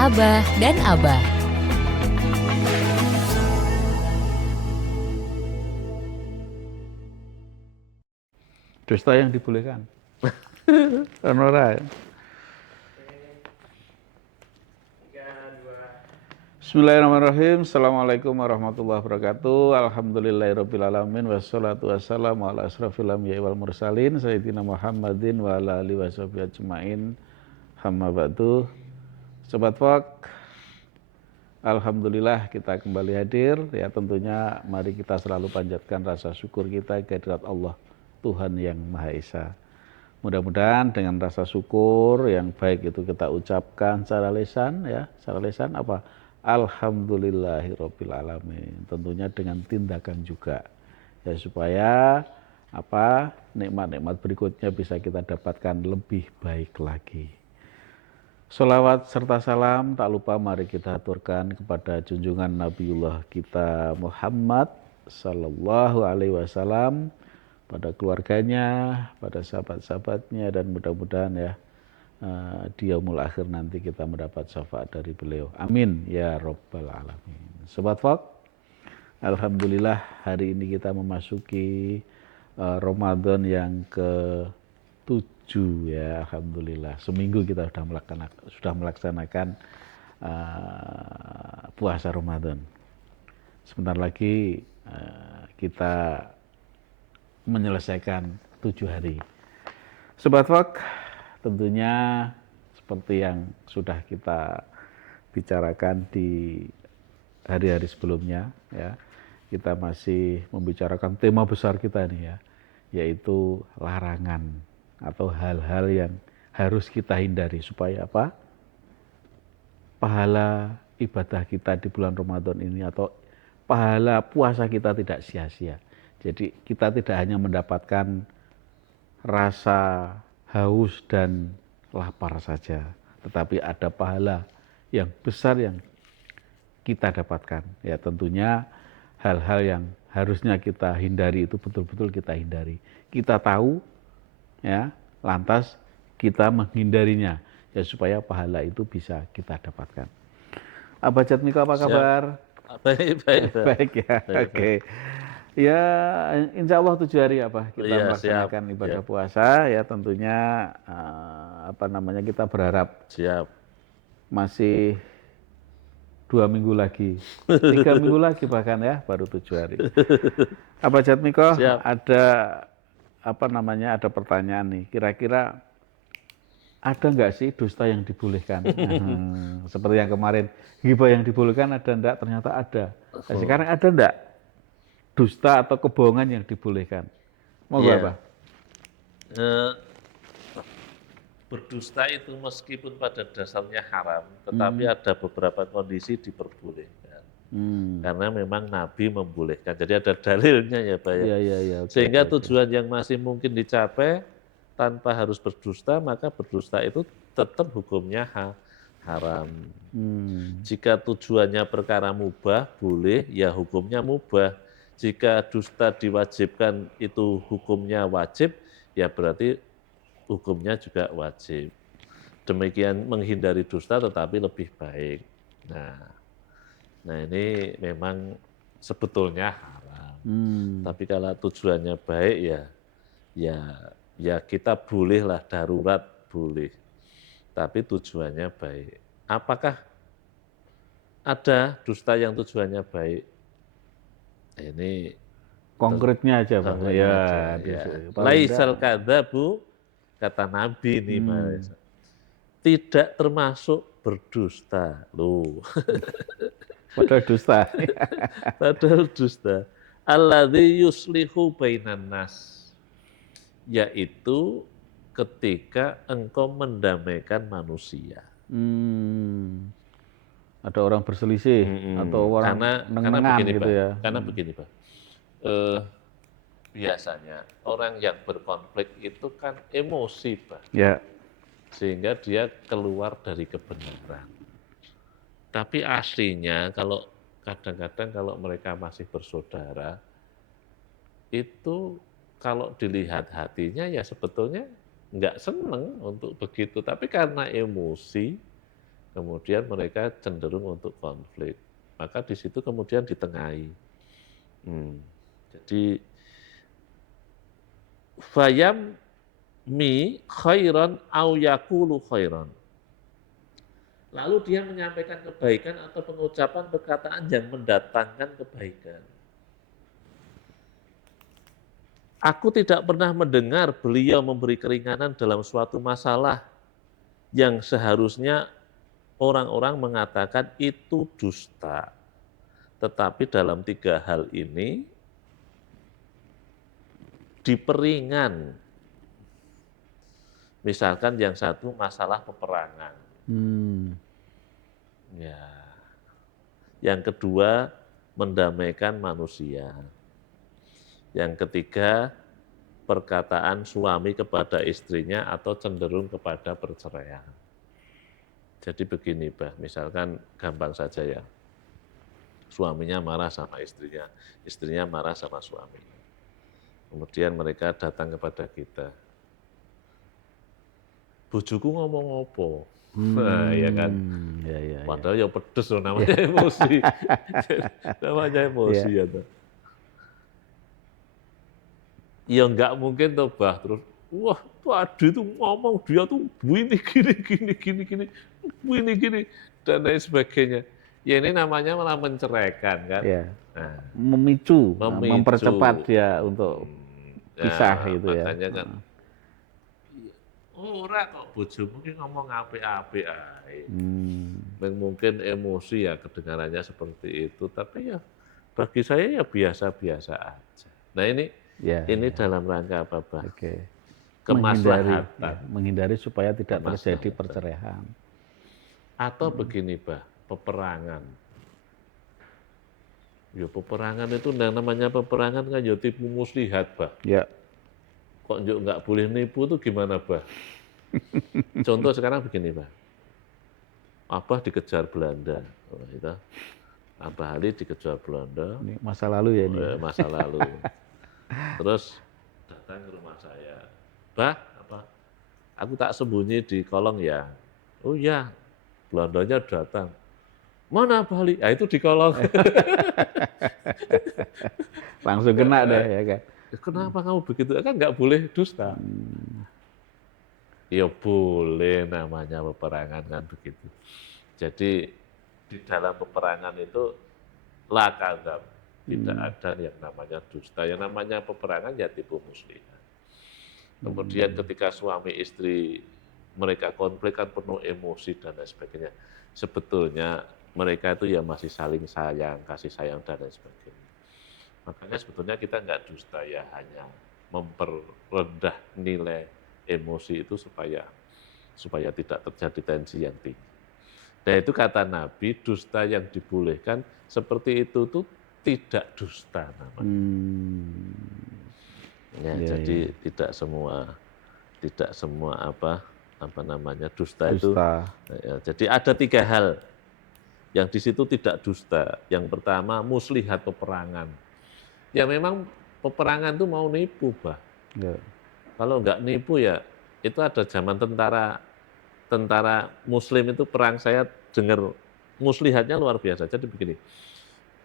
Abah dan Abah. Dusta yang dibolehkan. Honora. Bismillahirrahmanirrahim. Assalamualaikum warahmatullahi wabarakatuh. Alhamdulillahirrabbilalamin. Wassalatu wassalamu ala asrafil anbiya'i wal mursalin Sayyidina Muhammadin wa ala alihi washabihi ajma'in. Amma ba'du. Sobat Fok, alhamdulillah kita kembali hadir. Ya, tentunya mari kita selalu panjatkan rasa syukur kita kehadirat Allah, Tuhan yang Maha Esa. Mudah-mudahan dengan rasa syukur yang baik itu kita ucapkan secara lisan, ya, secara lisan apa? Alhamdulillahirabbil alamin. Tentunya dengan tindakan juga, ya, supaya apa? Nikmat-nikmat berikutnya bisa kita dapatkan lebih baik lagi. Sholawat serta salam tak lupa mari kita aturkan kepada junjungan Nabiullah kita Muhammad Sallallahu Alaihi Wasallam, pada keluarganya, pada sahabat-sahabatnya, dan mudah-mudahan ya di yaumul akhir nanti kita mendapat syafaat dari beliau. Amin ya Rabbal Alamin. Sobat Fok, alhamdulillah hari ini kita memasuki Ramadan yang ke-7 ya, alhamdulillah. Seminggu kita sudah melaksanakan puasa Ramadan. Sebentar lagi kita menyelesaikan 7 hari. Sobat Fok, tentunya seperti yang sudah kita bicarakan di hari-hari sebelumnya, ya, kita masih membicarakan tema besar kita nih, ya, yaitu larangan atau hal-hal yang harus kita hindari supaya apa? Pahala ibadah kita di bulan Ramadan ini atau pahala puasa kita tidak sia-sia. Jadi kita tidak hanya mendapatkan rasa haus dan lapar saja, tetapi ada pahala yang besar yang kita dapatkan. Ya, tentunya hal-hal yang harusnya kita hindari itu betul-betul kita hindari. Kita tahu, ya, lantas kita menghindarinya, ya, supaya pahala itu bisa kita dapatkan. Abah Jatmiko, apa kabar? Baik. Baik ya, oke. Ya, insya Allah 7 hari apa kita melaksanakan ibadah puasa, ya, tentunya kita berharap masih 2 minggu lagi, 3 minggu lagi bahkan, ya, baru 7 hari. Abah Jatmiko, ada ada pertanyaan nih, kira-kira ada nggak sih dusta yang dibolehkan? Seperti yang kemarin, ghibah yang dibolehkan ada enggak? Ternyata ada. Nah, sekarang ada enggak dusta atau kebohongan yang dibolehkan? Mau apa? Berdusta itu meskipun pada dasarnya haram, tetapi ada beberapa kondisi diperbolehkan. Karena memang Nabi membolehkan. Jadi ada dalilnya, ya Pak, ya. Sehingga tujuan yang masih mungkin dicapai tanpa harus berdusta, maka berdusta itu tetap hukumnya haram. Jika tujuannya perkara mubah, boleh, ya hukumnya mubah. Jika dusta diwajibkan itu hukumnya wajib, ya berarti hukumnya juga wajib. Demikian menghindari dusta tetapi lebih baik. Nah ini memang sebetulnya haram. Tapi kalau tujuannya baik, ya kita bolehlah, darurat boleh. Tapi tujuannya baik. Apakah ada dusta yang tujuannya baik? Ini konkretnya aja, Pak. Ya. Laisal kadzabu, kata Nabi nih, tidak termasuk berdusta. Loh. Padahal dusta. Padahal dusta. Alladzi yuslihu bainan nas, yaitu ketika engkau mendamaikan manusia. Ada orang berselisih atau orang karena begini, gitu, Pak, ya. Karena begini, Pak. Biasanya orang yang berkonflik itu kan emosi, Pak. Ya. Sehingga dia keluar dari kebenaran. Tapi aslinya kalau kadang-kadang kalau mereka masih bersaudara, itu kalau dilihat hatinya ya sebetulnya nggak seneng untuk begitu. Tapi karena emosi, kemudian mereka cenderung untuk konflik. Maka di situ kemudian ditengahi. Jadi fayam mi khairan au yaqulu khairan. Lalu dia menyampaikan kebaikan atau pengucapan perkataan yang mendatangkan kebaikan. Aku tidak pernah mendengar beliau memberi keringanan dalam suatu masalah yang seharusnya orang-orang mengatakan itu dusta. Tetapi dalam 3 hal ini diperingan. Misalkan yang satu masalah peperangan. Ya. Yang kedua mendamaikan manusia. Yang ketiga perkataan suami kepada istrinya atau cenderung kepada perceraian. Jadi begini, Bah, misalkan gampang saja ya. Suaminya marah sama istrinya, istrinya marah sama suami. Kemudian mereka datang kepada kita. Bojoku ngomong apa? Nah, ya kan. Ya. Padahal ya pedes loh, namanya emosi. Namanya emosi ya. Ya enggak mungkin tuh, Bah, terus wah, tuh Adi tuh ngomong dia tuh gini dan lain sebagainya. Ya ini namanya malah menceraikan kan. Ya. Nah, Memicu, mempercepat dia untuk pisah ya, itu ya. Makanya kan, ora kok bojomu ki ngomong apik-apik ae. Mungkin emosi ya kedengarannya seperti itu, tapi ya bagi saya ya biasa-biasa aja. Nah ini dalam rangka apa, Bah? Kemaslahatan. Menghindari supaya tidak terjadi perceraian. Atau begini, Bah, peperangan. Ya peperangan itu namanya peperangan kan ya tipu muslihat, Bah. Ya. Kok nggak boleh nipu tuh gimana, Bah? Contoh sekarang begini, Bah. Abah dikejar Belanda. Itu. Abah Ali dikejar Belanda. Ini masa lalu ya ini. Masa lalu. Terus datang ke rumah saya. Bah, apa? Aku tak sembunyi di kolong ya. Oh ya, Belandanya datang. Mana Abah Ali? Ah, itu di kolong. Langsung kena deh ya kan. Kenapa kamu begitu? Kan nggak boleh dusta. Ya boleh, namanya peperangan kan begitu. Jadi di dalam peperangan itu la kadzab. Tidak ada yang namanya dusta. Yang namanya peperangan ya tipu muslihat. Kemudian ketika suami istri mereka konflik kan penuh emosi dan lain sebagainya. Sebetulnya mereka itu ya masih saling sayang, kasih sayang dan lain sebagainya. Makanya sebetulnya kita nggak dusta ya, hanya memperrendah nilai emosi itu supaya tidak terjadi tensi yang tinggi. Nah itu kata Nabi, dusta yang dibolehkan seperti itu tuh tidak dusta namanya. Jadi tidak semua apa namanya dusta itu. Ya, jadi ada 3 hal yang di situ tidak dusta. Yang pertama muslihat peperangan. Ya memang peperangan itu mau nipu, Bah. Ya. Kalau nggak nipu ya itu ada zaman tentara Muslim itu perang, saya dengar muslihatnya luar biasa. Jadi begini,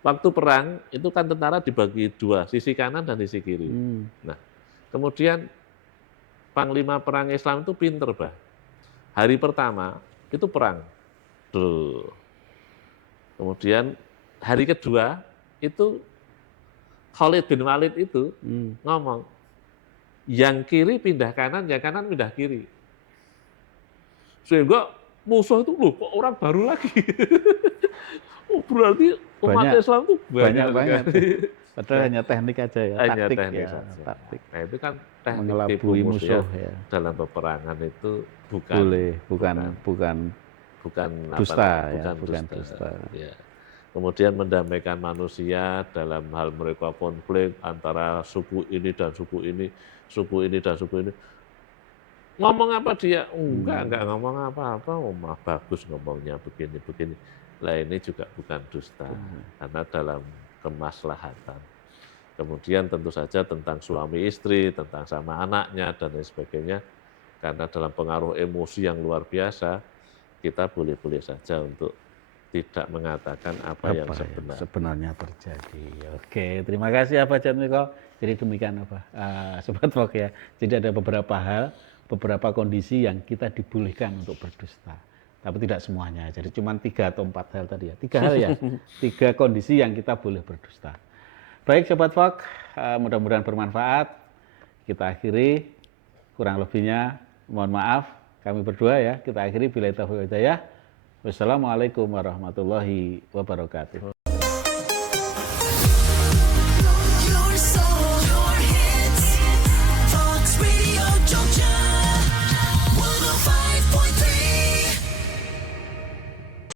waktu perang itu kan tentara dibagi 2, sisi kanan dan sisi kiri. Nah, kemudian panglima perang Islam itu pinter, Bah. Hari pertama itu perang. Kemudian hari kedua itu Khalid bin Walid itu ngomong, yang kiri pindah kanan, yang kanan pindah kiri. Sehingga musuh itu loh, kok orang baru lagi. Oh berarti umat Islam itu banyak banget. Padahal hanya teknik aja ya, hanya taktik teknik ya. saja. Taktik. Nah itu kan teknik mengelabui musuh ya. Dalam peperangan itu bukan dusta ya, bukan dusta. Ya. Kemudian mendamaikan manusia dalam hal mereka konflik antara suku ini dan suku ini, suku ini dan suku ini. Ngomong apa dia? Enggak ngomong apa-apa, mah bagus ngomongnya begini. Lah ini juga bukan dusta, karena dalam kemaslahatan. Kemudian tentu saja tentang suami istri, tentang sama anaknya dan lain sebagainya, karena dalam pengaruh emosi yang luar biasa, kita boleh-boleh saja untuk tidak mengatakan apa yang sebenarnya terjadi. Oke, terima kasih Pak Jatmiko. Jadi demikian Sobat Fok ya. Jadi ada beberapa hal, beberapa kondisi yang kita dibolehkan untuk berdusta. Tapi tidak semuanya. Jadi cuma 3 atau 4 hal tadi ya. 3 hal ya. 3 kondisi yang kita boleh berdusta. Baik Sobat Fok, mudah-mudahan bermanfaat. Kita akhiri, kurang lebihnya mohon maaf. Kami berdua ya, kita akhiri billahi taufiq wal hidayah. Wassalamualaikum warahmatullahi wabarakatuh.